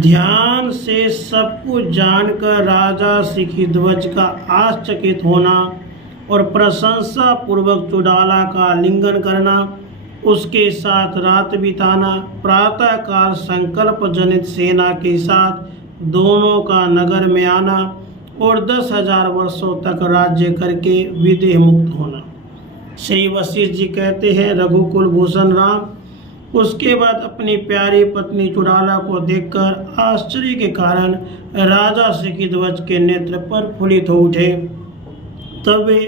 ध्यान से सब कुछ जानकर राजा शिखीध्वज का आश्चर्यचकित होना और प्रशंसा पूर्वक चुड़ाला का आलिंगन करना, उसके साथ रात बिताना, प्रातःकाल संकल्प जनित सेना के साथ दोनों का नगर में आना और 10,000 वर्षों तक राज्य करके विदेह मुक्त होना। श्री वशिष्ठ जी कहते हैं, रघुकुल भूषण राम उसके बाद अपनी प्यारी पत्नी चुड़ाला को देखकर आश्चर्य के कारण राजा शिखीध्वज के नेत्र पर फुलित हो उठे। तब वे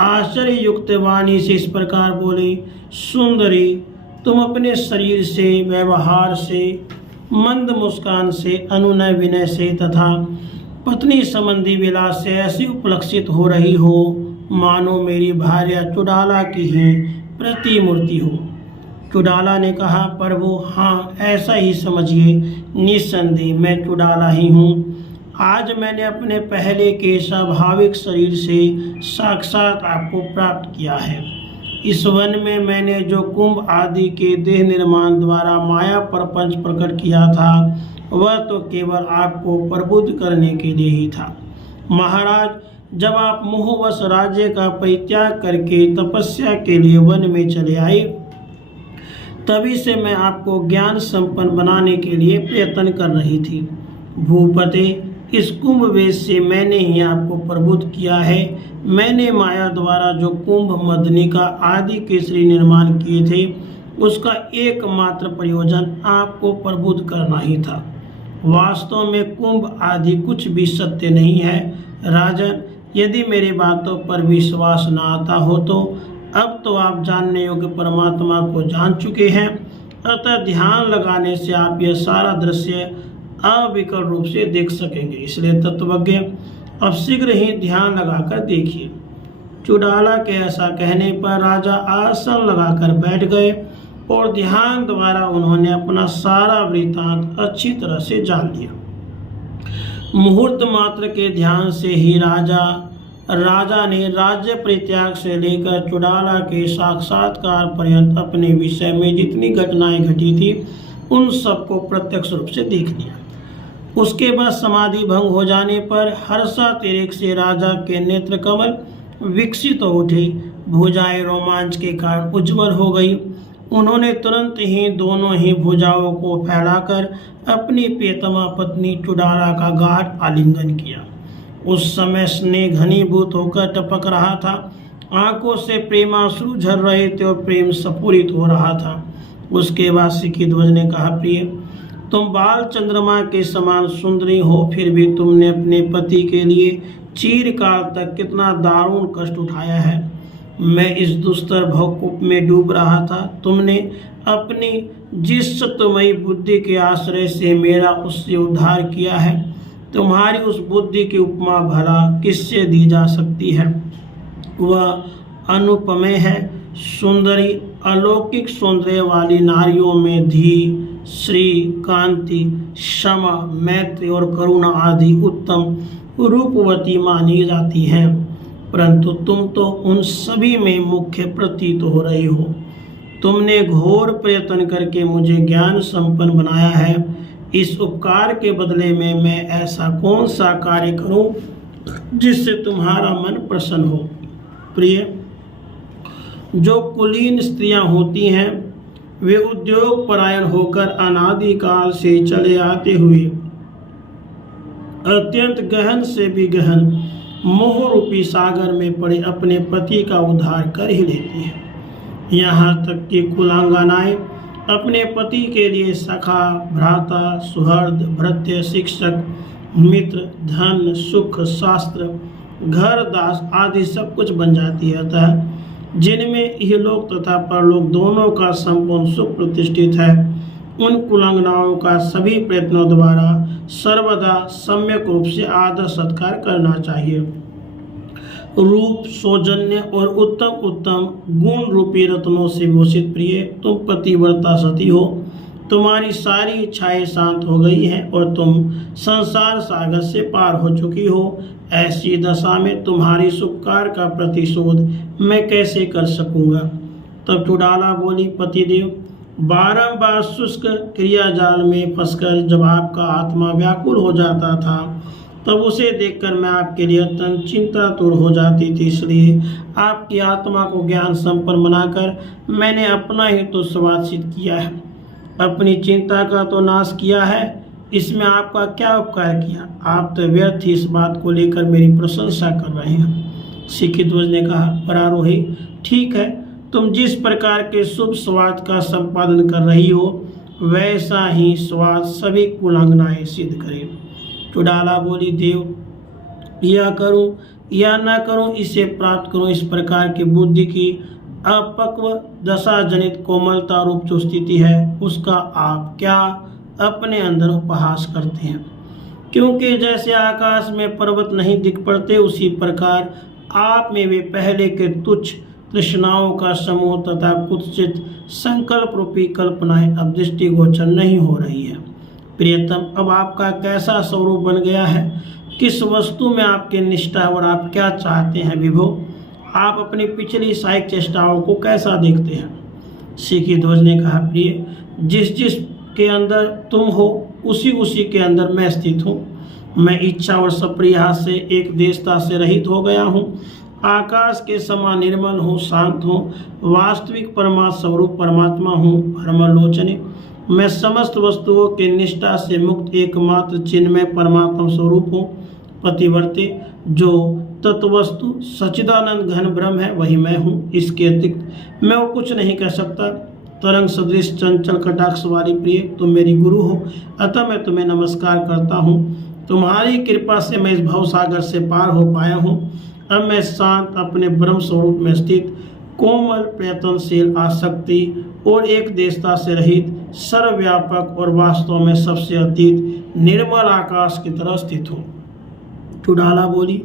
आश्चर्य युक्त वाणी से इस प्रकार बोली, सुंदरी, तुम अपने शरीर से, व्यवहार से, मंद मुस्कान से, अनुनय विनय से तथा पत्नी संबंधी विलास से ऐसी उपलक्षित हो रही हो मानो मेरी भार्या चुड़ाला की ही प्रतिमूर्ति हो। चुड़ाला ने कहा, प्रभु हाँ, ऐसा ही समझिए, निस्संदेह मैं चुड़ाला ही हूँ। आज मैंने अपने पहले के स्वाभाविक शरीर से साक्षात आपको प्राप्त किया है। इस वन में मैंने जो कुंभ आदि के देह निर्माण द्वारा माया प्रपंच प्रकट किया था, वह तो केवल आपको प्रबुद्ध करने के लिए ही था। महाराज, जब आप मोहवश राज्य का परित्याग करके तपस्या के लिए वन में चले आए, तभी से मैं आपको ज्ञान संपन्न बनाने के लिए प्रयत्न कर रही थी। भूपते, इस कुंभ वेश से मैंने ही आपको प्रबुद्ध किया है। मैंने माया द्वारा जो कुंभ, मदनिका आदि केसरी निर्माण किए थे, उसका एकमात्र प्रयोजन आपको प्रबुद्ध करना ही था। वास्तव में कुंभ आदि कुछ भी सत्य नहीं है। राजन, यदि मेरी बातों पर विश्वास न आता हो तो अब तो आप जानने योग्य परमात्मा को जान चुके हैं। अतः ध्यान लगाने से आप यह सारा दृश्य अविकल रूप से देख सकेंगे। इसलिए तत्वज्ञ, अब शीघ्र ही ध्यान लगाकर देखिए। चुड़ाला के ऐसा कहने पर राजा आसन लगाकर बैठ गए और ध्यान द्वारा उन्होंने अपना सारा वृत्तांत अच्छी तरह से जान लिया। मुहूर्त मात्र के ध्यान से ही राजा ने राज्य परित्याग से लेकर चुड़ाला के साक्षात्कार पर्यंत अपने विषय में जितनी घटनाएं घटी थी, उन सबको प्रत्यक्ष रूप से देख लिया। उसके बाद समाधि भंग हो जाने पर हर्षातिरेक से राजा के नेत्र कमल विकसित हो उठे, भुजाएं रोमांच के कारण उज्ज्वल हो गई। उन्होंने तुरंत ही दोनों ही भुजाओं को फैलाकर अपनी प्रियतमा पत्नी चुड़ाला का गाढ़ आलिंगन किया। उस समय स्नेह घनीभूत होकर टपक रहा था, आंखों से प्रेमाश्रु झर रहे थे और प्रेम स्फुरित हो रहा था। उसके बाद शिखीध्वज ने कहा, प्रिय, तुम बाल चंद्रमा के समान सुंदरी हो, फिर भी तुमने अपने पति के लिए चीरकाल तक कितना दारुण कष्ट उठाया है। मैं इस दुस्तर भवकूप में डूब रहा था। तुमने अपनी जिस सत्वमयी बुद्धि के आश्रय से मेरा उससे उद्धार किया है, तुम्हारी उस बुद्धि की उपमा भला किससे दी जा सकती है। वह अनुपमेय है। सुंदरी, अलौकिक सौंदर्य वाली नारियों में धी, श्री, कांति, क्षमा, मैत्री और करुणा आदि उत्तम रूपवती मानी जाती हैं, परंतु तुम तो उन सभी में मुख्य प्रतीत हो रही हो। तुमने घोर प्रयत्न करके मुझे ज्ञान संपन्न बनाया है। इस उपकार के बदले में मैं ऐसा कौन सा कार्य करूं जिससे तुम्हारा मन प्रसन्न हो। प्रिय, जो कुलीन स्त्रियां होती हैं, वे उद्योग परायण होकर अनादिकाल से चले आते हुए अत्यंत गहन से भी गहन मोह रूपी सागर में पड़े अपने पति का उद्धार कर ही लेती हैं। यहाँ तक कि कुलांगनाएं अपने पति के लिए सखा, भ्राता, सुहृद, भृत्य, शिक्षक, मित्र, धन, सुख, शास्त्र, घर, दास आदि सब कुछ बन जाती है। अतः जिनमें इहलोक तथा परलोक दोनों का संपूर्ण सुख प्रतिष्ठित है, उन कुलांगनाओं का सभी प्रयत्नों द्वारा सर्वदा सम्यक रूप से आदर सत्कार करना चाहिए। रूप, सौजन्य और उत्तम उत्तम गुण रूपी रत्नों से भूषित प्रिय, तुम पतिव्रता सती हो। तुम्हारी सारी इच्छाएं शांत हो गई हैं और तुम संसार सागर से पार हो चुकी हो। ऐसी दशा में तुम्हारी सुपकार का प्रतिशोध मैं कैसे कर सकूंगा। तब चुड़ाला बोली, पतिदेव, बारंबार शुष्क क्रियाजाल में फंसकर जब आपका आत्मा व्याकुल हो जाता था तब उसे देखकर मैं आपके लिए अत्यंत चिंतातुर हो जाती थी। इसलिए आपकी आत्मा को ज्ञान संपन्न बनाकर मैंने अपना ही तो सुवासित किया है, अपनी चिंता का तो नाश किया है। इसमें आपका क्या उपकार किया? आप तो व्यर्थ ही इस बात को लेकर मेरी प्रशंसा कर रहे हैं। सिखी ध्वज ने कहा, परारोही, ठीक है, तुम जिस प्रकार के शुभ स्वाद का संपादन कर रही हो वैसा ही स्वाद सभी कुलांगनाएं सिद्ध करें। चुड़ाला बोली, देव, या करूं या न करूं, इसे प्राप्त करूं, इस प्रकार की बुद्धि की अपक्व दशा जनित कोमलता रूप जो स्थिति है उसका आप क्या अपने अंदर उपहास करते हैं? क्योंकि जैसे आकाश में पर्वत नहीं दिख पड़ते उसी प्रकार आप में वे पहले के तुच्छ तृष्णाओं का समूह तथा कुत्सित संकल्प रूपी कल्पनाएं अब दृष्टिगोचर नहीं हो रही है। प्रियतम, अब आपका कैसा स्वरूप बन गया है? किस वस्तु में आपकी निष्ठा और आप क्या चाहते हैं? विभो, आप अपनी पिछली साइक चेष्टाओं को कैसा देखते हैं? सिखी ध्वज ने कहा, प्रिय, जिस के अंदर तुम हो उसी के अंदर मैं स्थित हूँ। मैं इच्छा और सप्रिया से एक देशता से रहित हो गया हूँ। आकाश के समान निर्मल हूँ, शांत हूँ, वास्तविक परमात्मा स्वरूप परमात्मा हूँ। भ्रमलोचने, मैं समस्त वस्तुओं के निष्ठा से मुक्त एकमात्र चिन्मय परमात्मा स्वरूप हूँ। पतिवर्ते, जो तत्वस्तु सच्चिदानंद घन ब्रह्म है वही मैं हूँ। इसके अतिरिक्त मैं वो कुछ नहीं कह सकता। तरंग सदृश चंचल कटाक्ष वाली प्रिय, तुम मेरी गुरु हो, अतः मैं तुम्हें नमस्कार करता हूँ। तुम्हारी कृपा से मैं इस भवसागर से पार हो पाया हूँ। अब मैं शांत अपने ब्रह्म स्वरूप में स्थित कोमल प्रयत्नशील आसक्ति और एक देशता से रहित सर्वव्यापक और वास्तव में सबसे अतीत निर्मल आकाश की तरह स्थित हूँ। चुड़ाला बोली,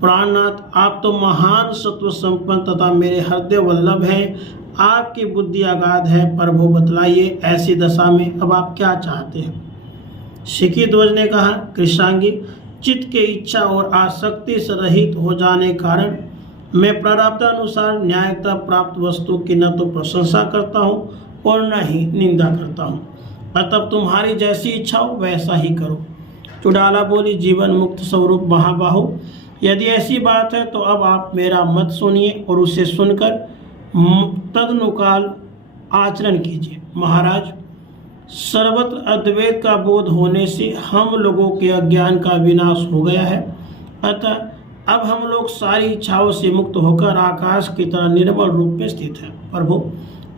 प्राणनाथ, आप तो महान सत्व संपन्न तथा मेरे हृदय वल्लभ हैं। आपकी बुद्धि अगाध है। प्रभु बतलाइए, ऐसी दशा में अब आप क्या चाहते हैं? सिखी ध्वज ने कहा, कृष्णांगी, चित्त के इच्छा और आसक्ति से रहित हो जाने कारण मैं प्रारब्धानुसार न्यायता प्राप्त वस्तु की न तो प्रशंसा करता हूँ और न ही निंदा करता हूँ। अतः तुम्हारी जैसी इच्छा हो वैसा ही करो। चुड़ाला बोली, जीवन मुक्त स्वरूप महाबाहु, यदि ऐसी बात है तो अब आप मेरा मत सुनिए और उसे सुनकर तदनुकाल आचरण कीजिए। महाराज, सर्वत्र अद्वैत का बोध होने से हम लोगों के अज्ञान का विनाश हो गया है। अतः अब हम लोग सारी इच्छाओं से मुक्त होकर आकाश की तरह निर्मल रूप में स्थित हैं। प्रभु,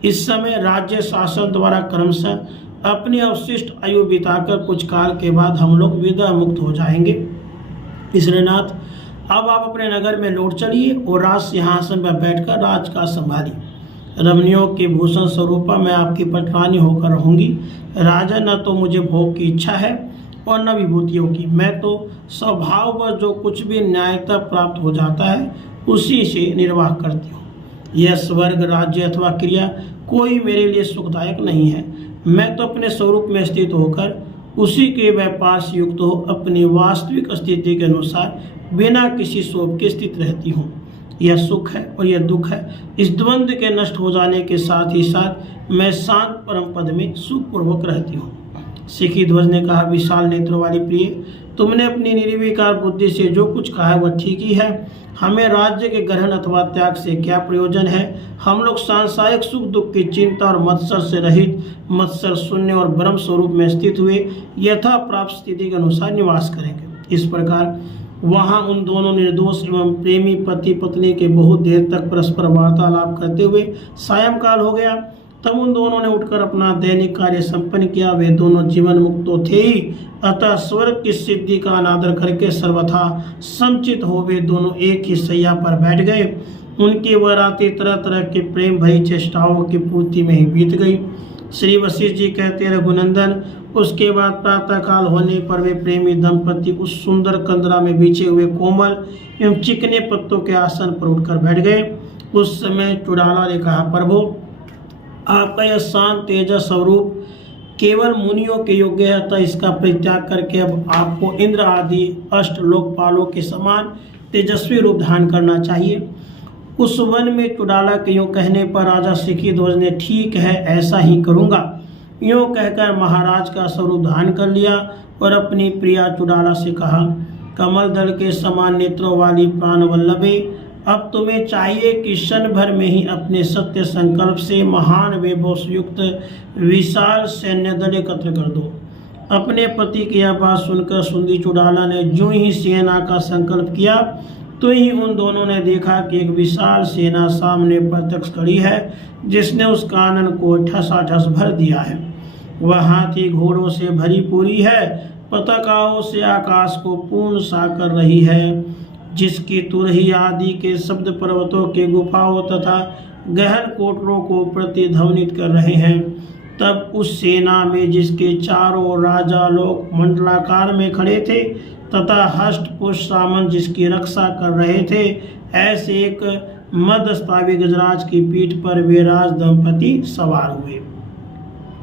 इस समय राज्य शासन द्वारा क्रमशः अपनी अवशिष्ट आयु बिताकर कुछ काल के बाद हम लोग विदा मुक्त हो जाएंगे। इसलिए नाथ, अब आप अपने नगर में लौट चलिए और राज सिंहासन पर बैठकर राज का संभालिए। रमणियों के भूषण स्वरूपा मैं आपकी पटरानी होकर रहूंगी। राजा, न तो मुझे भोग की इच्छा है और न विभूतियों की। मैं तो स्वभाव पर जो कुछ भी न्यायता प्राप्त हो जाता है उसी से निर्वाह करती हूँ। यह स्वर्ग, राज्य अथवा क्रिया कोई मेरे लिए सुखदायक नहीं है। मैं तो अपने स्वरूप में स्थित होकर उसी के व्यापार से युक्त हो अपनी वास्तविक स्थिति के अनुसार बिना किसी शोभ के स्थित रहती हूँ। यह सुख है और यह दुख है। इस द्वंद्व के नष्ट हो जाने के साथ ही साथ मैं शांत परम पद में सुखपूर्वक रहती हूँ। सिखी ध्वज ने कहा, विशाल नेत्रों वाली प्रिय, तुमने अपनी निर्विकार बुद्धि से जो कुछ कहा है वह ठीक ही है। हमें राज्य के ग्रहण अथवा त्याग से क्या प्रयोजन है? हम लोग सांसारिक सुख दुख की चिंता और मत्सर से रहित, मत्सर शून्य और ब्रह्म स्वरूप में स्थित हुए यथा प्राप्त स्थिति के अनुसार निवास करेंगे। इस प्रकार वहाँ उन दोनों निर्दोष एवं प्रेमी पति पत्नी के बहुत देर तक परस्पर वार्तालाप करते हुए सायंकाल हो गया। तब उन दोनों ने उठकर अपना दैनिक कार्य संपन्न किया। वे दोनों जीवन मुक्त तो थे ही, अतः स्वर्ग की सिद्धि का अनादर करके सर्वथा संचित हो वे दोनों एक ही सैया पर बैठ गए। उनकी वह रातें तरह तरह के प्रेम भरी चेष्टाओं की पूर्ति में ही बीत गई। श्री वशिष्ठ जी कहते, रघुनंदन, उसके बाद प्रातःकाल होने पर वे प्रेमी दंपति उस सुंदर कंदरा में बिछे हुए कोमल एवं चिकने पत्तों के आसन पर उठकर बैठ गए। उस समय चुड़ाला ने कहा, प्रभु, आपका यह शांत तेजस स्वरूप केवल मुनियों के योग्य है, अतः इसका परित्याग करके अब आपको इंद्र आदि अष्ट लोकपालों के समान तेजस्वी रूप धारण करना चाहिए उस वन में चुड़ाला के यूँ कहने पर राजा सिखीध्वज ने ठीक है ऐसा ही करूँगा यूँ कहकर महाराज का स्वरूप धारण कर लिया और अपनी प्रिया चुड़ाला से कहा, कमल दल के समान नेत्रों वाली प्राण वल्लभे, अब तुम्हें चाहिए कि क्षण भर में ही अपने सत्य संकल्प से महान वैभव से युक्त विशाल सैन्य दल एकत्र कर दो। अपने पति की यह बात सुनकर सुंदरी चुड़ाला ने जो ही सेना का संकल्प किया तो ही उन दोनों ने देखा कि एक विशाल सेना सामने प्रत्यक्ष खड़ी है जिसने उस कानन को ठसाठस भर दिया है। वह हाथी घोड़ों से भरी पूरी है, पताकाओं से आकाश को पूर्ण सा कर रही है, जिसकी तुरही आदि के शब्द पर्वतों के गुफाओं तथा गहन कोटरों को प्रतिध्वनित कर रहे हैं। तब उस सेना में जिसके चारों राजा लोग मंडलाकार में खड़े थे तथा हष्ट पुष्ट सामंत जिसकी रक्षा कर रहे थे, ऐसे एक मध्यस्थावी गजराज की पीठ पर वे राज दंपति सवार हुए।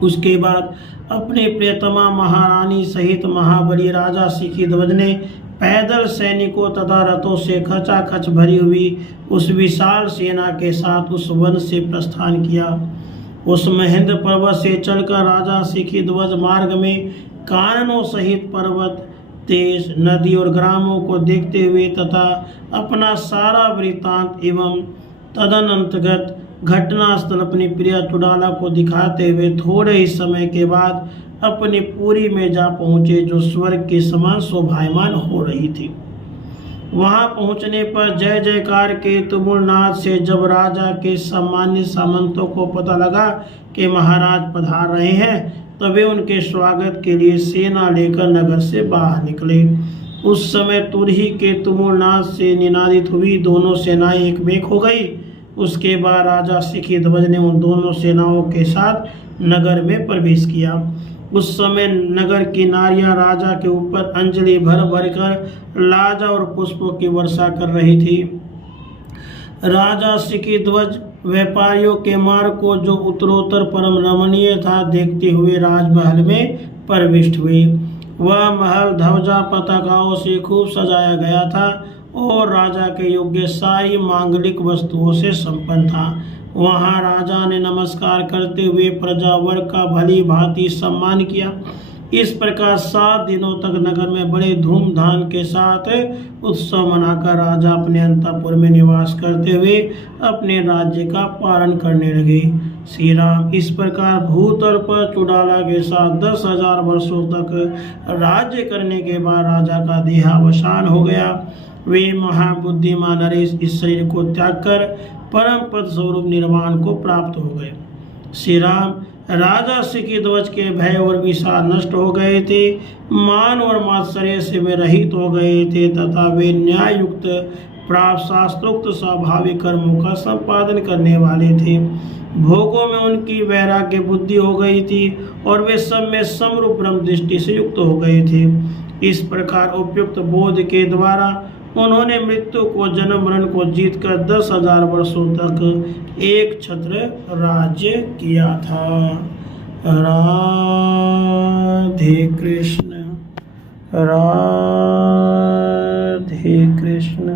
उसके बाद अपने प्रियतमा महारानी सहित महाबली राजा सिखीध्वज ने पैदल सैनिकों तथा रथों से खचाखच भरी हुई उस विशाल सेना के साथ उस वन से प्रस्थान किया। उस महेंद्र पर्वत से चलकर राजा सिखीध्वज मार्ग में काननों सहित पर्वत, देश, नदी और ग्रामों को देखते हुए तथा अपना सारा वृत्तांत एवं तदनंतर्गत घटनास्थल अपनी प्रिया चुड़ाला को दिखाते हुए थोड़े ही समय के बाद अपनी पुरी में जा पहुँचे, जो स्वर्ग के समान शोभायमान हो रही थी। वहां पहुंचने पर जय जयकार के तुमुलनाद से जब राजा के सामान्य सामंतों को पता लगा कि महाराज पधार रहे हैं, तब वे उनके स्वागत के लिए सेना लेकर नगर से बाहर निकले। उस समय तुरही के तुमुलनाद से निनादित हुई दोनों सेनाएं एकमेक हो गई। उसके बाद राजा सिखीध्वज ने उन दोनों सेनाओं के साथ नगर में प्रवेश किया। उस समय नगर की नारियां राजा के ऊपर अंजलि भर भर कर लाजा और पुष्पों की वर्षा कर रही थी। राजा सिखीध्वज व्यापारियों के मार्ग को जो उत्तरोत्तर परम रमणीय था देखते हुए राजमहल में प्रविष्ट हुए। वह महल ध्वजा पताकाओं से खूब सजाया गया था और राजा के योग्य सारी मांगलिक वस्तुओं से संपन्न था। वहाँ राजा ने नमस्कार करते हुए प्रजा वर्ग का भली भांति सम्मान किया। इस प्रकार 7 दिनों तक नगर में बड़े धूमधाम के साथ उत्सव मनाकर राजा अपने अंतःपुर में निवास करते हुए अपने राज्य का पालन करने लगे। श्री राम इस प्रकार भूतल पर चुड़ाला के साथ 10,000 वर्षों तक राज्य करने के बाद राजा का देहावसान हो गया। वे महाबुद्धिमान नरेश इस शरीर को त्याग कर परम पद स्वरूप निर्वाण को प्राप्त हो गए। श्री राम राजा सिखीध्वज के भय और विषाद नष्ट हो गए थे, मान और मात्सर्य से वे रहित हो गए थे तथा वे न्याय युक्त प्राप्त शास्त्रोक्त स्वाभाविक कर्मों का संपादन करने वाले थे। भोगों में उनकी वैराग्य बुद्धि हो गई थी और वे सब में समरूप ब्रह्म दृष्टि से युक्त हो गए थे। इस प्रकार उपयुक्त बोध के द्वारा उन्होंने मृत्यु को जन्म मरण को जीतकर 10,000 वर्षों तक एक छत्र राज्य किया था। राधे कृष्ण, राधे कृष्ण।